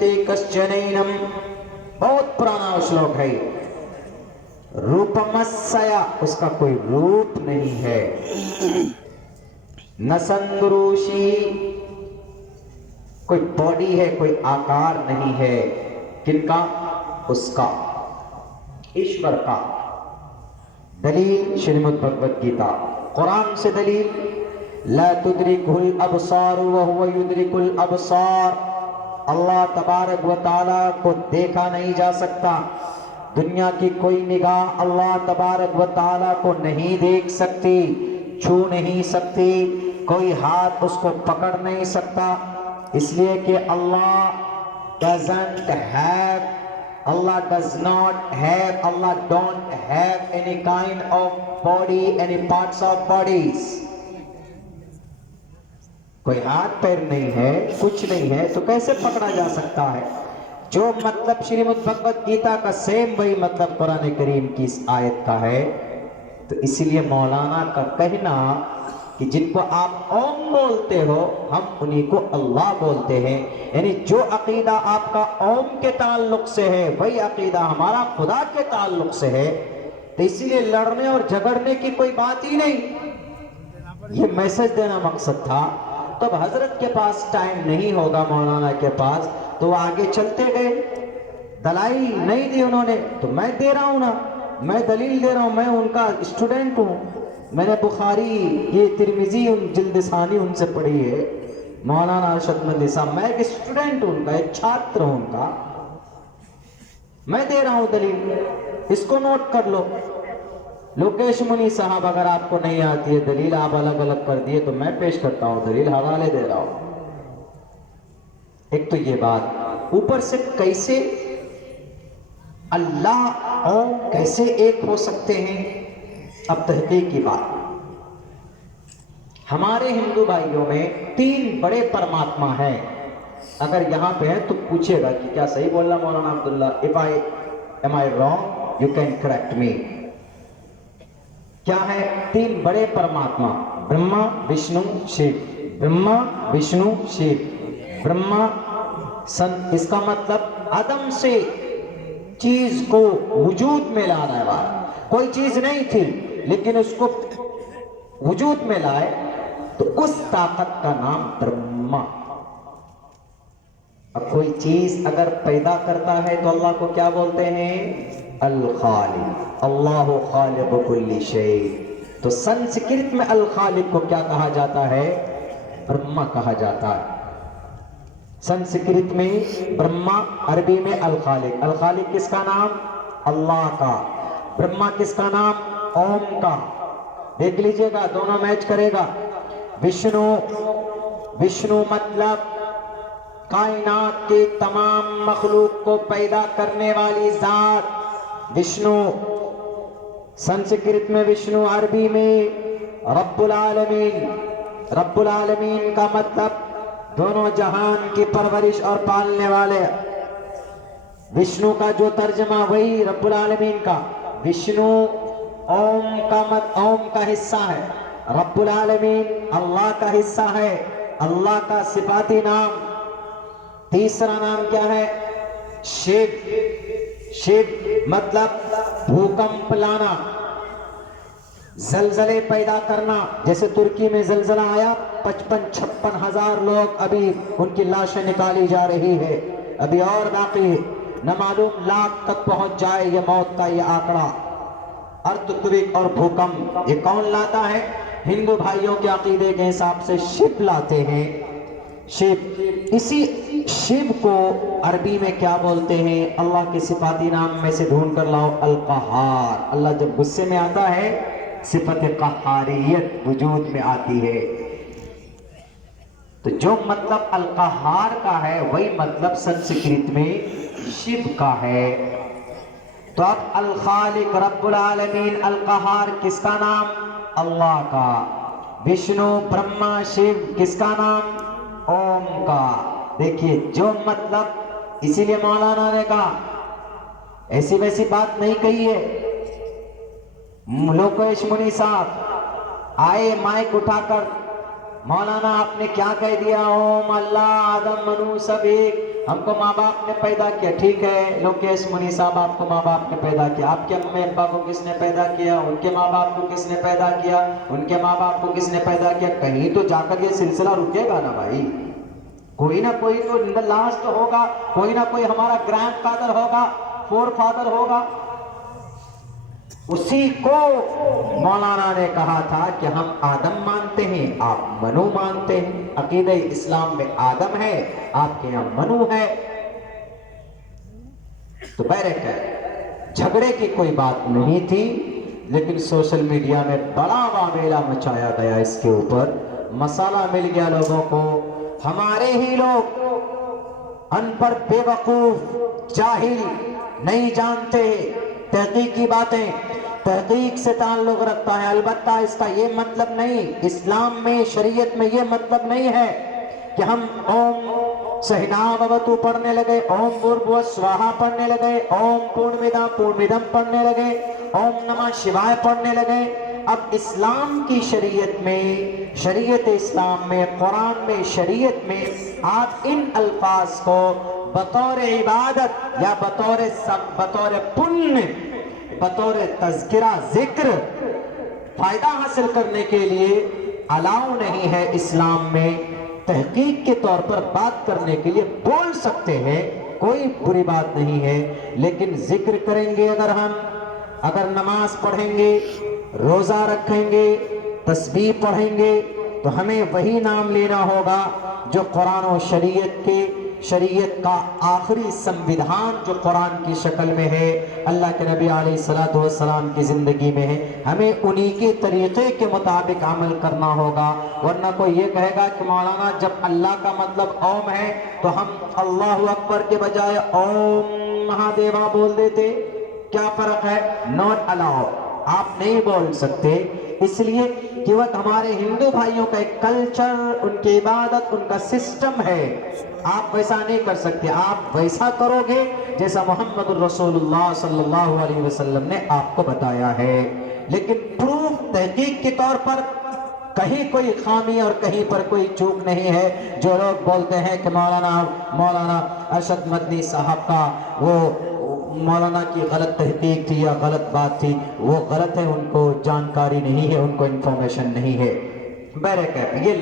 विद्यते कश्चनैनम, बहुत पुराना श्लोक है। रूपमस्या, उसका कोई रूप नहीं है। न संदरूषी, कोई बॉडी है, कोई आकार नहीं है। किनका? उसका, ईश्वर का। दलील श्रीमद् भगवत गीता, कुरान से दलील, ला तुद्रिकुल अबसार व हुवा युद्रिकुल अबसार। अल्लाह तबारक व तआला को देखा नहीं जा सकता। दुनिया की कोई निगाह अल्लाह तबारक व तआला को नहीं देख सकती, छू नहीं सकती, कोई हाथ उसको पकड़ नहीं सकता, इसलिए कि अल्लाह doesn't have, Allah does not have, Allah don't have any kind of body, any parts of bodies. कोई हाथ पैर नहीं है, कुछ नहीं है, तो कैसे पकड़ा जा सकता है? जो मतलब श्रीमद् भगवत गीता का सेम वही मतलब कुरान करीम की इस आयत का है। तो इसीलिए मौलाना का कहना कि जिनको आप ओम बोलते हो, हम उन्हीं को अल्लाह बोलते हैं, यानी जो अकीदा आपका ओम के ताल्लुक से है वही अकीदा हमारा खुदा के ताल्लुक से है। तो इसीलिए लड़ने और झगड़ने की कोई बात ही नहीं, ये मैसेज देना मकसद था। तो अब हजरत के पास टाइम नहीं होगा, मौलाना के पास, तो वो आगे चलते गए। दलाइल नहीं दी उन्होंने, तो मैं दे रहा हूं ना, मैं दलील दे रहा हूं, मैं उनका स्टूडेंट हूं। मैंने बुखारी, ये तिरमिजी, जिल्द सानी उनसे पढ़ी है, मौलाना अरशद मंदी साहब। मैं एक स्टूडेंट हूं उनका, एक छात्र हूं उनका, मैं दे रहा हूं दलील, इसको नोट कर लो। लोकेश मुनि साहब, अगर आपको नहीं आती है दलील, आप अलग अलग कर दिए, तो मैं पेश करता हूं दलील, हवाले दे रहा हूं। एक तो ये बात, ऊपर से कैसे अल्लाह और कैसे एक हो सकते हैं? अब तहकीक की बात, हमारे हिंदू भाइयों में 3 बड़े परमात्मा हैं। अगर यहां पे है तो पूछेगा कि क्या सही बोल रहा मौलाना Abdullah? am I wrong, you can correct me। क्या है? 3 बड़े परमात्मा, ब्रह्मा विष्णु शिव, ब्रह्मा विष्णु शिव। ब्रह्मा इसका मतलब अदम से चीज को वजूद में लाने वाला। कोई चीज नहीं थी लेकिन उसको वजूद में लाए, तो उस ताकत का नाम ब्रह्मा। अब कोई चीज अगर पैदा करता है तो अल्लाह को क्या बोलते हैं? अल खालिक, अल्लाहु खालिकु कुल्ली शै। तो संस्कृत में अल खालिक को क्या कहा जाता है? ब्रह्मा कहा जाता है। संस्कृत में ब्रह्मा, अरबी में अल खालिक। अल खालिक किसका नाम? अल्लाह का। ब्रह्मा किसका नाम? ओम का। देख लीजिएगा, दोनों मैच करेगा। विष्णु, विष्णु मतलब कायनात के तमाम मखलूक को पैदा करने वाली जात विष्णु। संस्कृत में विष्णु, अरबी में रब्बुल आलमीन। रब्बुल आलमीन का मतलब दोनों जहान की परवरिश और पालने वाले। विष्णु का जो तर्जमा वही रब्बुल आलमीन का। विष्णु ओम का ओम का हिस्सा है, रब्बुल आलमीन अल्लाह का हिस्सा है, अल्लाह का सिफाती नाम। तीसरा नाम क्या है? शिव। शिव मतलब भूकंप लाना, जलजले पैदा करना। जैसे तुर्की में जलजला आया, 55-56 हजार लोग, अभी उनकी लाशें निकाली जा रही है, अभी और बाकी है, न मालूम लाख तक पहुंच जाए ये मौत का ये आंकड़ा। अर्थक्वेक और भूकंप ये कौन लाता है? हिंदू भाइयों के अकीदे के हिसाब से शिव लाते हैं। शिव, इसी शिव को अरबी में क्या बोलते हैं? अल्लाह के सिफाती नाम में से ढूंढ कर लाओ, अल कहार। अल्लाह जब गुस्से में आता है, सिफत कहारियत वजूद में आती है। तो जो मतलब अल कहार का है वही मतलब संस्कृत में शिव का है। तो अब अल खालिक, रब्बुल आलमीन, अल कहार किसका नाम? अल्लाह का। विष्णु, ब्रह्मा, शिव किसका नाम? ओम का। देखिए जो मतलब, इसीलिए मौलाना ने कहा, ऐसी वैसी बात नहीं कही है। लोकेश मुनि साहब आए माइक उठाकर, मौलाना आपने क्या कह दिया? ओम अल्लाह, आदम, मनु सब एक। हमको माँ बाप ने पैदा किया, ठीक है लोकेश मुनि साहब, आपको माँ बाप ने पैदा किया, आपके अम्मा अब्बा को किसने पैदा किया, उनके माँ बाप को किसने पैदा किया, उनके माँ बाप को किसने पैदा किया, कहीं तो जाकर ये सिलसिला रुकेगा ना भाई। कोई ना कोई तो इन द लास्ट होगा, कोई ना कोई हमारा ग्रैंड फादर होगा, फोर फादर होगा। उसी को मौलाना ने कहा था कि हम आदम मानते हैं, आप मनु मानते हैं। अकीदे इस्लाम में आदम है, आपके यहाँ मनु है। तो बैरक झगड़े की कोई बात नहीं थी, लेकिन सोशल मीडिया में बड़ा वावेला मचाया गया इसके ऊपर, मसाला मिल गया लोगों को। हमारे ही लोग अनपढ़, बेवकूफ, जाहिल, नहीं जानते तहकीक की बातें, तहकीक से ताल्लुक रखता है। अलबत्ता इसका ये मतलब नहीं, इस्लाम में, शरीयत में ये मतलब नहीं है कि हम ओम सहना भवतु पढ़ने लगे, ओम भूर्भुवः स्वाहा पढ़ने लगे, ओम पूर्णमिदं पूर्णमिदं पढ़ने लगे, ओम नमः शिवाय पढ़ने लगे। अब इस्लाम की शरीयत में, शरीयत इस्लाम में, कुरान में, शरीयत में आप इन अल्फाज को बतौर इबादत या बतौर पुण्य, बतौर तज़किरा, जिक्र, फायदा हासिल करने के लिए अलाउ नहीं है इस्लाम में। तहकीक के तौर पर बात करने के लिए बोल सकते हैं, कोई बुरी बात नहीं है, लेकिन जिक्र करेंगे अगर हम, अगर नमाज पढ़ेंगे, रोजा रखेंगे, तस्बीह पढ़ेंगे, तो हमें वही नाम लेना होगा जो कुरान और शरीयत का आखिरी संविधान जो कुरान की शक्ल में है, अल्लाह के नबी अलैहिस्सलातु वस्सलाम की ज़िंदगी में है, हमें उन्हीं के तरीक़े के मुताबिक अमल करना होगा। वरना कोई ये कहेगा कि मौलाना जब अल्लाह का मतलब ओम है तो हम अल्लाहु अकबर के बजाय ओम महादेवा बोल देते, क्या फ़र्क है? नॉट अलाउ, आप नहीं बोल सकते, इसलिए कि वह हमारे हिंदू भाइयों का एक कल्चर, उनकी इबादत, उनका सिस्टम है। आप वैसा नहीं कर सकते, आप वैसा करोगे जैसा मोहम्मद रसूलुल्लाह सल्लल्लाहु अलैहि वसल्लम ने आपको बताया है। लेकिन प्रूफ, तहकीक के तौर पर कहीं कोई खामी और कहीं पर कोई चूक नहीं है। जो लोग बोलते हैं कि मौलाना अरशद मदनी साहब का वो मौलाना की गलत तहकीक थी या गलत बात थी, वो गलत है, उनको जानकारी नहीं है, उनको इन्फॉर्मेशन नहीं है। बैरक है ये